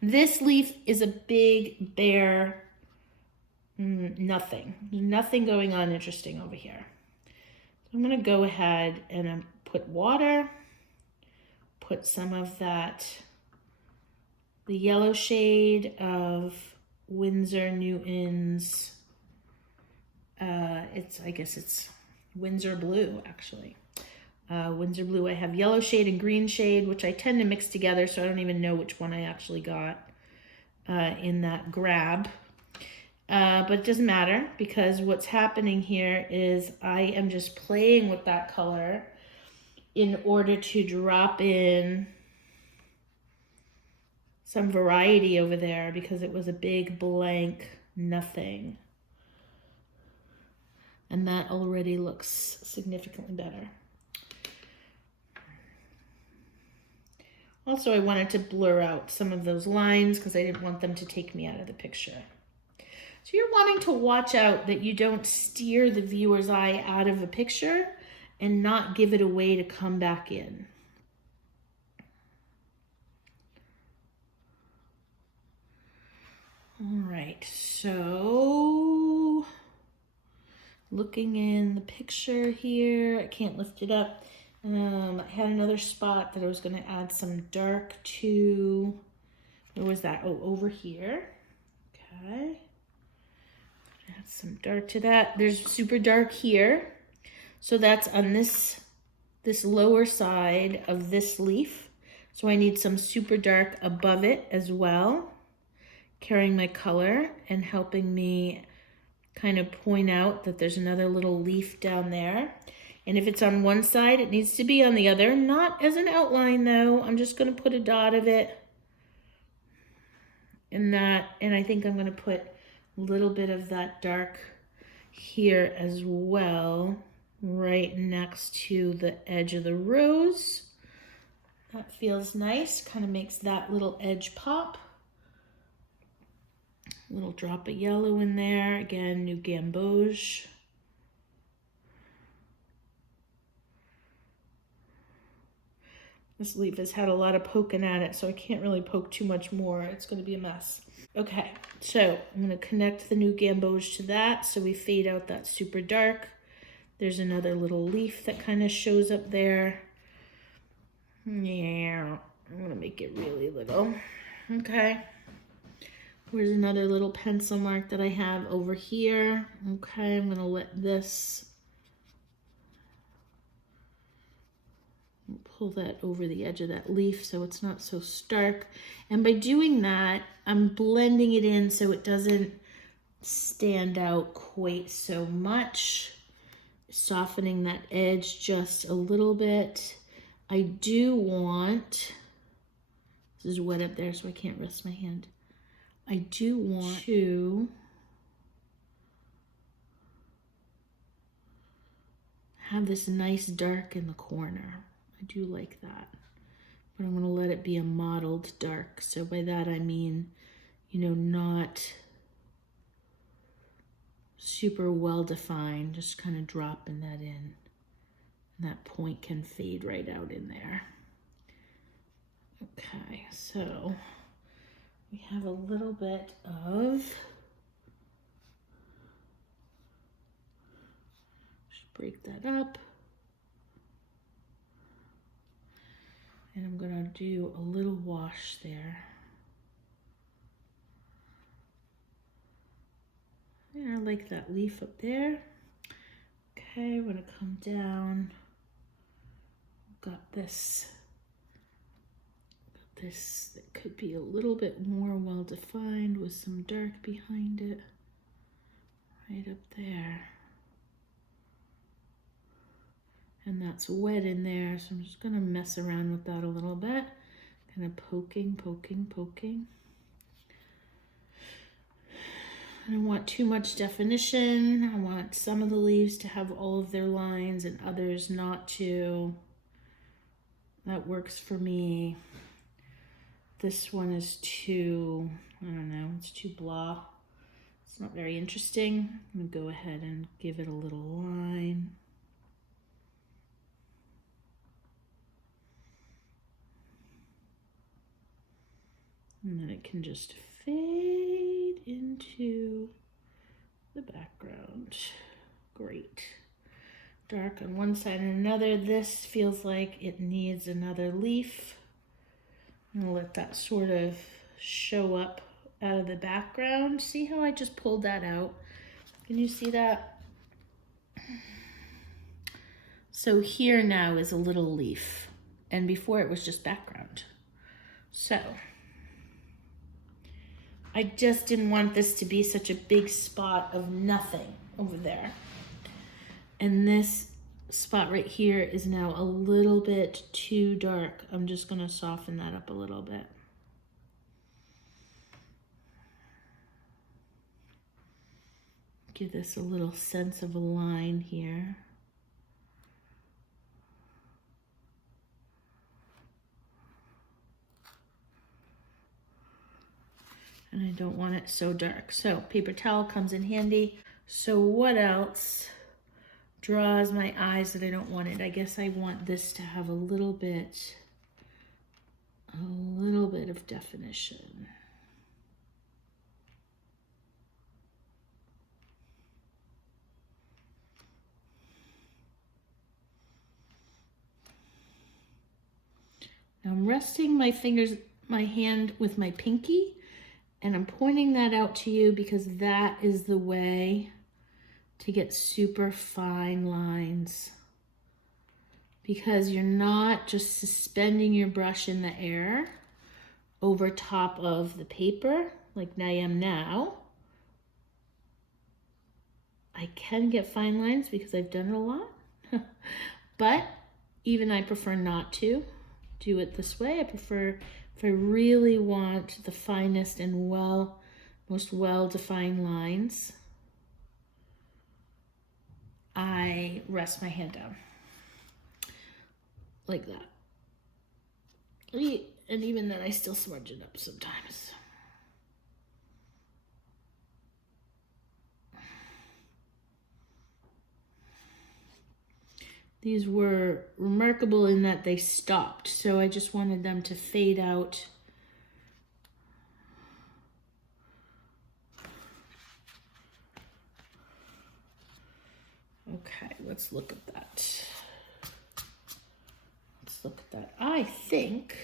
This leaf is a big, bare, nothing. Nothing going on interesting over here. So I'm gonna go ahead and put water, put some of that, the yellow shade of Winsor Newton's, I guess it's Winsor Blue, actually. Winsor Blue, I have yellow shade and green shade, which I tend to mix together, so I don't even know which one I actually got in that grab. But it doesn't matter, because what's happening here is I am just playing with that color in order to drop in some variety over there, because it was a big blank nothing. And that already looks significantly better. Also, I wanted to blur out some of those lines because I didn't want them to take me out of the picture. So you're wanting to watch out that you don't steer the viewer's eye out of a picture and not give it a way to come back in. All right, so looking in the picture here, I can't lift it up. I had another spot that I was gonna add some dark to. Where was that? Oh, over here. Okay. Add some dark to that. There's super dark here. So that's on this lower side of this leaf. So I need some super dark above it as well, carrying my color and helping me kind of point out that there's another little leaf down there. And if it's on one side, it needs to be on the other. Not as an outline though. I'm just gonna put a dot of it in that, and I think I'm gonna put a little bit of that dark here as well, right next to the edge of the rose. That feels nice, kind of makes that little edge pop. A little drop of yellow in there, again, New Gamboge. This leaf has had a lot of poking at it, so I can't really poke too much more. It's gonna be a mess. Okay, so I'm gonna connect the New Gamboge to that, so we fade out that super dark. There's another little leaf that kind of shows up there. Yeah, I'm gonna make it really little. Okay. Here's another little pencil mark that I have over here. Okay, I'm gonna let this, pull that over the edge of that leaf so it's not so stark. And by doing that, I'm blending it in so it doesn't stand out quite so much. Softening that edge just a little bit. I do want, this is wet up there so I can't rest my hand. I do want to have this nice dark in the corner. I do like that, but I'm gonna let it be a mottled dark. So by that I mean, you know, not super well defined, just kind of dropping that in. And that point can fade right out in there. Okay, so we have a little bit of, just break that up. And I'm gonna do a little wash there. Yeah, I like that leaf up there. Okay, I'm gonna come down. Got this that could be a little bit more well defined with some dark behind it. Right up there. And that's wet in there, so I'm just gonna mess around with that a little bit. Kind of poking, poking, poking. I don't want too much definition. I want some of the leaves to have all of their lines and others not to. That works for me. This one is too, I don't know, it's too blah. It's not very interesting. I'm gonna go ahead and give it a little line. And then it can just fade into the background. Great. Dark on one side and another. This feels like it needs another leaf. I'm gonna let that sort of show up out of the background. See how I just pulled that out? Can you see that? So here now is a little leaf, and before it was just background. So I just didn't want this to be such a big spot of nothing over there. And this spot right here is now a little bit too dark. I'm just gonna soften that up a little bit. Give this a little sense of a line here. And I don't want it so dark. So paper towel comes in handy. So what else draws my eyes that I don't want it? I guess I want this to have a little bit of definition. Now I'm resting my hand with my pinky, and I'm pointing that out to you because that is the way to get super fine lines. Because you're not just suspending your brush in the air over top of the paper like I am now. I can get fine lines because I've done it a lot, but even I prefer not to do it this way. I prefer, if I really want the finest and most well-defined lines, I rest my hand down like that. And even then I still smudge it up sometimes. These were remarkable in that they stopped, so I just wanted them to fade out. Okay, let's look at that. Let's look at that. I think,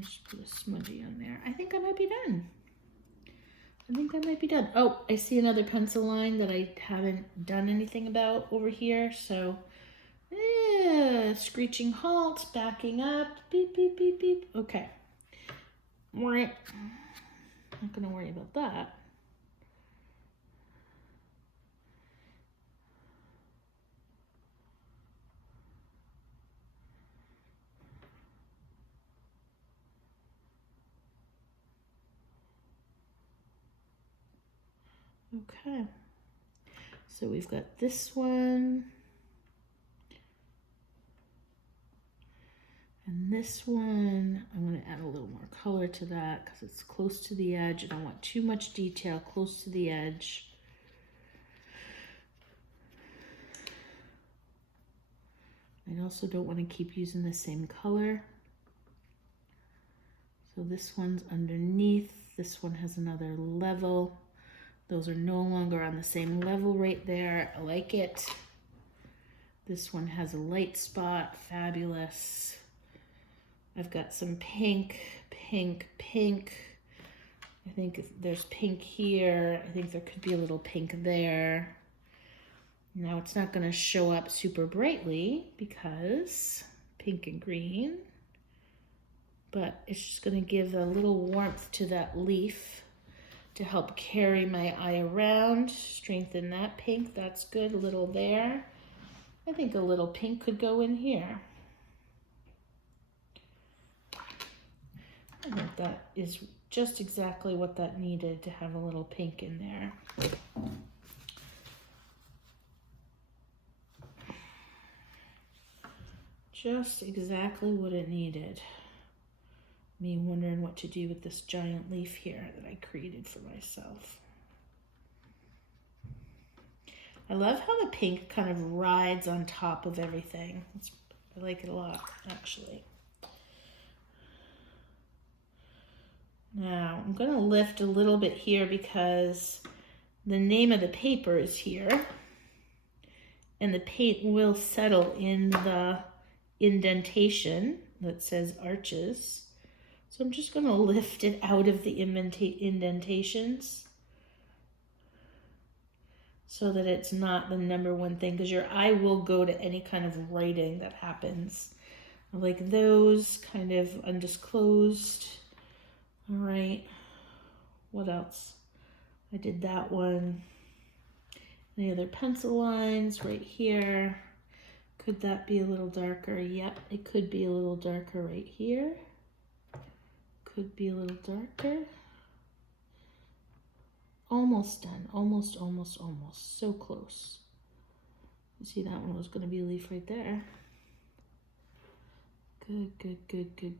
just put a smudgy on there. I think I might be done. Oh, I see another pencil line that I haven't done anything about over here. So, screeching halt, backing up, beep, beep, beep, beep. Okay. Not gonna worry about that. Okay, so we've got this one and this one. I'm going to add a little more color to that because it's close to the edge. I don't want too much detail close to the edge. I also don't want to keep using the same color. So this one's underneath. This one has another level. Those are no longer on the same level right there. I like it. This one has a light spot, fabulous. I've got some pink, pink, pink. I think there's pink here. I think there could be a little pink there. Now it's not gonna show up super brightly because pink and green, but it's just gonna give a little warmth to that leaf to help carry my eye around, strengthen that pink. That's good, a little there. I think a little pink could go in here. I think that is just exactly what that needed, to have a little pink in there. Just exactly what it needed. Me wondering what to do with this giant leaf here that I created for myself. I love how the pink kind of rides on top of everything. I like it a lot, actually. Now I'm going to lift a little bit here because the name of the paper is here, and the paint will settle in the indentation that says arches. So I'm just going to lift it out of the indentations so that it's not the number one thing, because your eye will go to any kind of writing that happens. Like those kind of undisclosed. All right, what else? I did that one. Any other pencil lines right here? Could that be a little darker? Yep, it could be a little darker right here. Could be a little darker. Almost done, almost. So close. You see that one was gonna be a leaf right there. Good.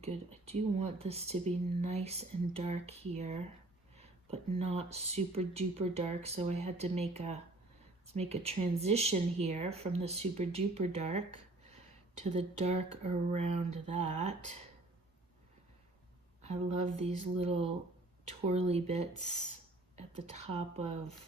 I do want this to be nice and dark here, but not super duper dark. So I had to make a transition here from the super duper dark to the dark around that. I love these little twirly bits at the top of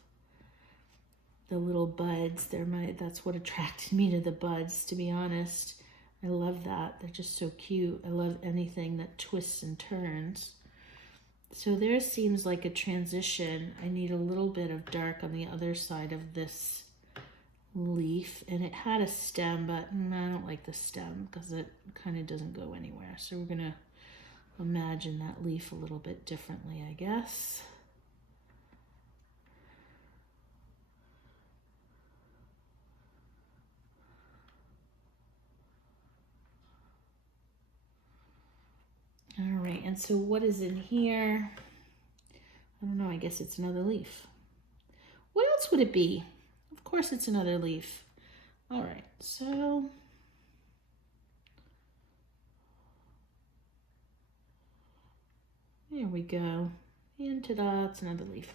the little buds. That's what attracted me to the buds, to be honest. I love that. They're just so cute. I love anything that twists and turns. So there seems like a transition. I need a little bit of dark on the other side of this leaf, and it had a stem, but I don't like the stem because it kind of doesn't go anywhere. So we're gonna imagine that leaf a little bit differently, I guess. All right, and so what is in here? I don't know, I guess it's another leaf. What else would it be? Of course it's another leaf. All right, so there we go. And ta-da, it's another leaf.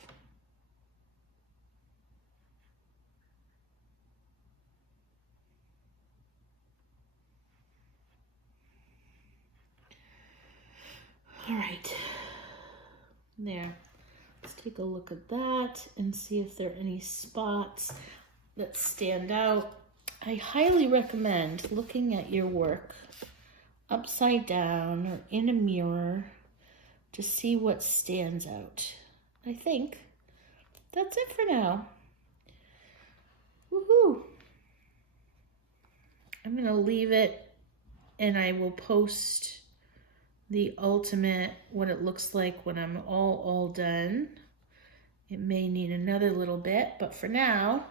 All right, there. Let's take a look at that and see if there are any spots that stand out. I highly recommend looking at your work upside down or in a mirror to see what stands out. I think that's it for now. Woohoo! I'm gonna leave it, and I will post the ultimate, what it looks like when I'm all done. It may need another little bit, but for now,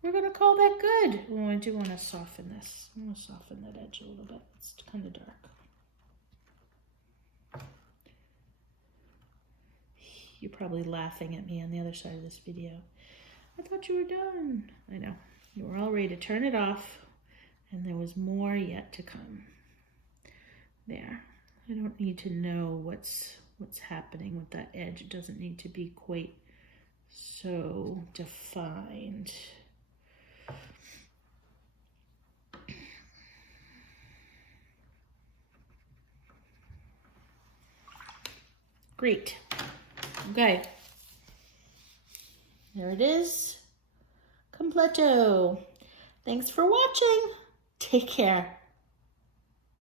we're gonna call that good. Oh, I do wanna soften this. I'm gonna soften that edge a little bit. It's kind of dark. You're probably laughing at me on the other side of this video. I thought you were done. I know. You were all ready to turn it off, and there was more yet to come. There. I don't need to know what's happening with that edge. It doesn't need to be quite so defined. Great. Okay. There it is. Completo. Thanks for watching. Take care.